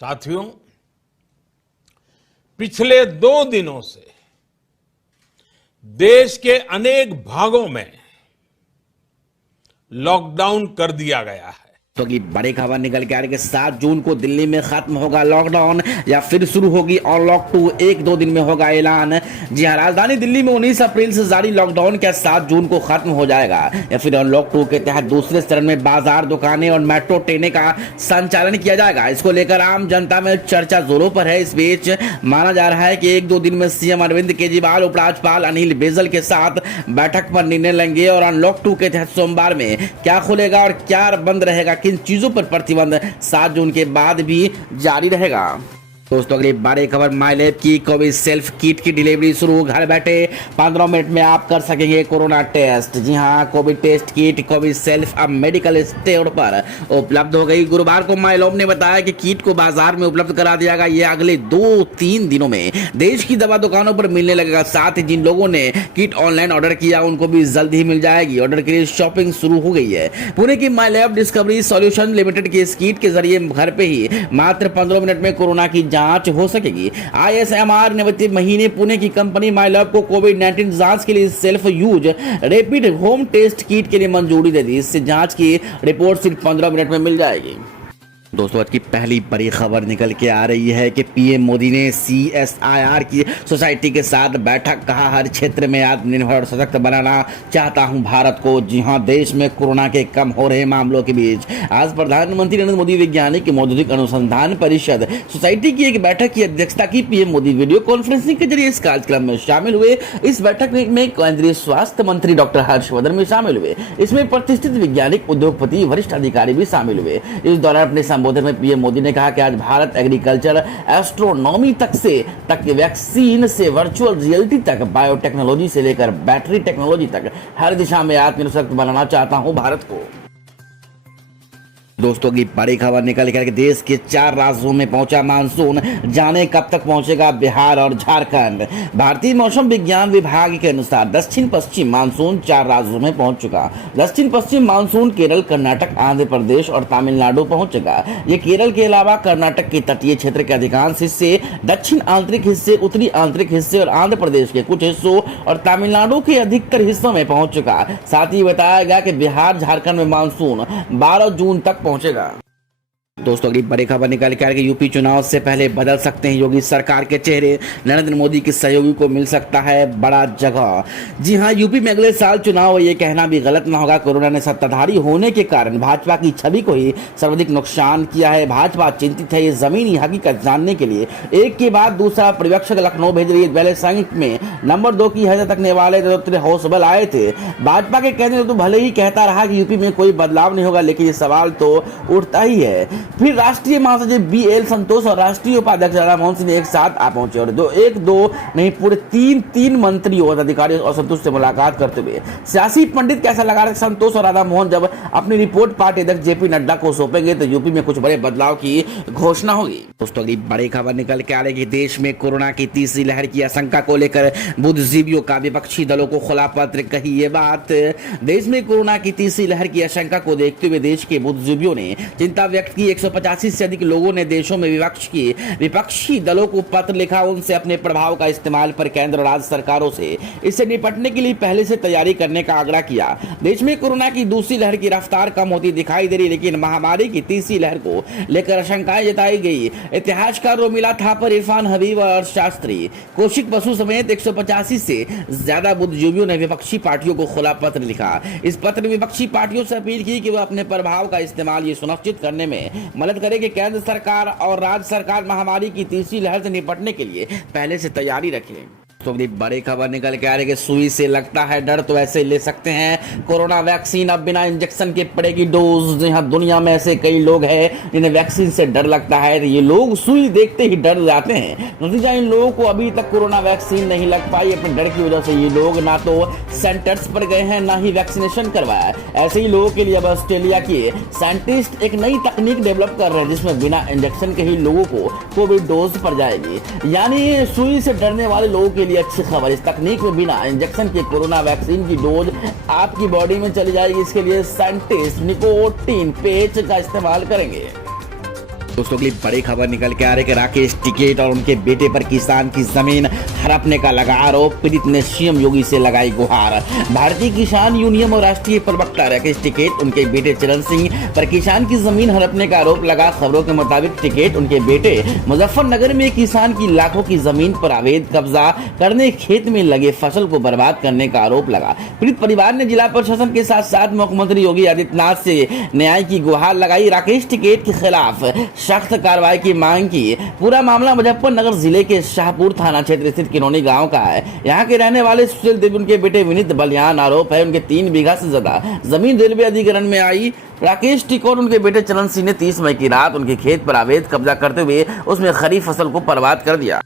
साथियों, पिछले 2 दिनों से देश के अनेक भागों में लॉकडाउन कर दिया गया है। तो की बड़ी खबर निकल के आ रही है कि 7 जून को दिल्ली में खत्म होगा लॉकडाउन या फिर शुरू होगी अनलॉक 2। 1-2 दिन में होगा ऐलान। जी हाँ, राजधानी दिल्ली में 19 अप्रैल से जारी लॉकडाउन क्या 7 जून को खत्म हो जाएगा या फिर अनलॉक 2 के तहत दूसरे चरण में बाजार, दुकानें और मेट्रो ट्रेनें का संचालन किया जाएगा। इसको लेकर आम जनता में चर्चा जोरों पर है। इस बीच माना जा रहा है कि 1-2 दिन में सीएम अरविंद केजरीवाल उपराज्यपाल अनिल बैजल के साथ बैठक पर निर्णय लेंगे और अनलॉक 2 के तहत सोमवार में क्या खुलेगा और क्या बंद रहेगा, किन चीजों पर प्रतिबंध 7 जून के बाद भी जारी रहेगा। दोस्तों, अगली बड़ी खबर माइलेब की कोविड सेल्फ किट की डिलीवरी शुरू। घर बैठे 15 मिनट में आप कर सकेंगे कोरोना टेस्ट। जी हां, covid test kit covid self अब मेडिकल स्टोर पर उपलब्ध हो गई। गुरुवार को माइलोब ने बताया कि किट को बाजार में उपलब्ध करा दिया गया। ये अगले 2-3 दिनों में देश की दवा दुकानों पर मिलने लगेगा। साथ ही जिन लोगों ने किट ऑनलाइन ऑर्डर किया उनको भी जल्द ही मिल जाएगी। ऑर्डर के लिए शॉपिंग शुरू हो गई है। पुणे की माइलेब डिस्कवरी सॉल्यूशन लिमिटेड की इस किट के जरिए घर पे ही मात्र 15 मिनट में कोरोना की जांच हो सकेगी। ISMR ने वित्तीय महीने पुणे की कंपनी माइलैब को कोविड-19 जांच के लिए self use rapid home test kit के लिए मंजूरी दे दी। इससे जांच की रिपोर्ट सिर्फ 15 मिनट में मिल जाएगी। दोस्तों, आज की पहली बड़ी खबर निकल के आ रही है कि पीएम मोदी ने CSIR की सोसाइटी के साथ बैठक। कहा, हर क्षेत्र में आत्मनिर्भर और सशक्त बनाना चाहता हूं भारत को। जी हां, देश में कोरोना के कम हो रहे मामलों के बीच आज प्रधानमंत्री नरेंद्र मोदी वैज्ञानिक मौद्रिक अनुसंधान परिषद सोसाइटी की एक बैठक की अध्यक्षता की। पीएम मोदी वीडियो कॉन्फ्रेंसिंग के जरिए इस कार्यक्रम में शामिल हुए। इस बैठक में केंद्रीय स्वास्थ्य मंत्री डॉक्टर हर्षवर्धन भी शामिल हुए। इसमें प्रतिष्ठित वैज्ञानिक, उद्योगपति, वरिष्ठ अधिकारी भी शामिल हुए। इस दौरान अपने संबोधन में पीएम मोदी ने कहा कि आज भारत एग्रीकल्चर, एस्ट्रोनॉमी तक वैक्सीन से वर्चुअल रियलिटी तक, बायोटेक्नोलॉजी से लेकर बैटरी टेक्नोलॉजी तक हर दिशा में आत्मनिर्भर बनाना चाहता हूं भारत को। दोस्तों, की बड़ी खबर निकल कर देश के 4 राज्यों में पहुंचा मानसून। जाने कब तक पहुंचेगा बिहार और झारखंड। भारतीय मौसम विज्ञान विभाग के अनुसार दक्षिण पश्चिम मानसून 4 राज्यों में पहुंच चुका। दक्षिण पश्चिम मानसून केरल, कर्नाटक, आंध्र प्रदेश और तमिलनाडु पहुंचेगा। ये केरल के अलावा कर्नाटक के तटीय क्षेत्र के अधिकांश हिस्से, दक्षिण आंतरिक हिस्से, उत्तरी आंतरिक हिस्से और आंध्र प्रदेश के कुछ हिस्सों और तमिलनाडु के अधिकतर हिस्सों में पहुंच चुका। साथ ही बताया गया कि बिहार, झारखंड में मानसून 12 जून तक पहुंचेगा। दोस्तों, अगली बड़ी खबर निकल के आ रही है, यूपी चुनाव से पहले बदल सकते हैं योगी सरकार के चेहरे। नरेंद्र मोदी के सहयोगी को मिल सकता है बड़ा जगह। जी हां, यूपी में अगले साल चुनाव हो, ये कहना भी गलत ना होगा। कोरोना ने सत्ताधारी होने के कारण भाजपा की छवि को ही सर्वाधिक नुकसान किया है। भाजपा चिंतित है। ये जमीनी हकीकत जानने के लिए एक के बाद दूसरा पर्यवेक्षक लखनऊ भेज रही है। पहले संघ में नंबर 2 की हैसियत तकने वाले हौसबल आए थे। भाजपा के केंद्र तो भले ही कहता रहा कि यूपी में कोई बदलाव नहीं होगा, लेकिन ये सवाल तो उठता ही है। फिर राष्ट्रीय महासचिव BL संतोष और राष्ट्रीय उपाध्यक्ष राधा मोहन सिंह एक साथ आ पहुंचे और दो नहीं पूरे तीन मंत्रियों और अधिकारियों और संतोष से मुलाकात करते हुए सियासी पंडित कैसा लगा रहे संतोष और राधा मोहन जब अपनी रिपोर्ट पार्टी अध्यक्ष JP नड्डा को सौंपेंगे तो यूपी में कुछ बड़े बदलाव की घोषणा होगी। दोस्तों, अगली बड़ी खबर निकल के आ रही है, देश में कोरोना की तीसरी लहर की आशंका को लेकर बुद्धिजीवियों का विपक्षी दलों को खुला पत्र। कही ये बात, देश में कोरोना की तीसरी लहर की आशंका को देखते हुए देश के बुद्धिजीवियों ने चिंता व्यक्त की। 185 से अधिक लोगों ने देशों में विपक्षी दलों को पत्र लिखा। उनसे अपने प्रभाव का इस्तेमाल पर केंद्र और राज्य सरकारों से इससे निपटने के लिए पहले से तैयारी करने का आग्रह किया। देश में कोरोना की दूसरी लहर की रफ्तार कम होती दिखाई दे रही, लेकिन महामारी की तीसरी लहर को लेकर आशंकाएं जताई गई। इतिहासकार रोमिला थापर, इरफान हबीब और शास्त्री, कौशिक बसु समेत 185 से ज्यादा बुद्धिजीवियों ने विपक्षी पार्टियों को खुला पत्र लिखा। इस पत्र में विपक्षी पार्टियों से अपील की कि वह अपने प्रभाव का इस्तेमाल ये सुनिश्चित करने में मदद करे कि केंद्र सरकार और राज्य सरकार महामारी की तीसरी लहर से निपटने के लिए पहले से तैयारी रखें। तो बड़ी खबर निकल के आ रही है, सुई से लगता है डर तो ऐसे ले सकते हैं कोरोना वैक्सीन। अब बिना इंजेक्शन के पड़ेगी डोज। यहाँ दुनिया में ऐसे कई लोग हैं जिन्हें वैक्सीन से डर लगता है। ये लोग सुई देखते ही डर जाते हैं। नतीजा, इन लोगों को अभी तक कोरोना वैक्सीन नहीं लग पाई। अपने डर की वजह से ये लोग ना तो सेंटर्स पर गए हैं, ना ही वैक्सीनेशन करवाया। ऐसे ही लोगों के लिए अब ऑस्ट्रेलिया के साइंटिस्ट एक नई तकनीक डेवलप कर रहे हैं जिसमें बिना इंजेक्शन के ही लोगों को कोविड डोज पड़ जाएगी। यानी सुई से डरने वाले लोगों के लिए अच्छी खबर, इस तकनीक में बिना इंजेक्शन के कोरोना वैक्सीन की डोज आपकी बॉडी में चली जाएगी। इसके लिए साइंटिस्ट निकोटीन पेच का इस्तेमाल करेंगे। दोस्तों के लिए बड़ी खबर निकल के आ रही है कि राकेश टिकैत और उनके बेटे पर किसान की जमीन हड़पने का लगा आरोप। पीड़ित ने सीएम योगी से लगाई गुहार। भारतीय किसान यूनियन और राष्ट्रीय प्रवक्ता राकेश टिकैत उनके बेटे चरण सिंह पर किसान की जमीन हड़पने का आरोप लगा। खबरों के मुताबिक टिकैत उनके बेटे मुजफ्फरनगर में किसान की लाखों की जमीन पर अवैध कब्जा करने, खेत में लगे फसल को बर्बाद करने का आरोप लगा। पीड़ित परिवार ने जिला प्रशासन के साथ साथ मुख्यमंत्री योगी आदित्यनाथ से न्याय की गुहार लगाई। राकेश टिकैत के खिलाफ सख्त कार्रवाई की मांग की। पूरा मामला मुजफ्फरनगर जिले के शाहपुर थाना क्षेत्र स्थित किनौनी गांव का है। यहां के रहने वाले सुशील देवी उनके बेटे विनीत बलियान आरोप है उनके 3 बीघा से ज्यादा जमीन रेलवे अधिग्रहण में आई। राकेश टिकैत और उनके बेटे चरण सिंह ने 30 मई की रात उनके खेत पर अवैध कब्जा करते हुए उसमें खरीफ फसल को बर्बाद कर दिया।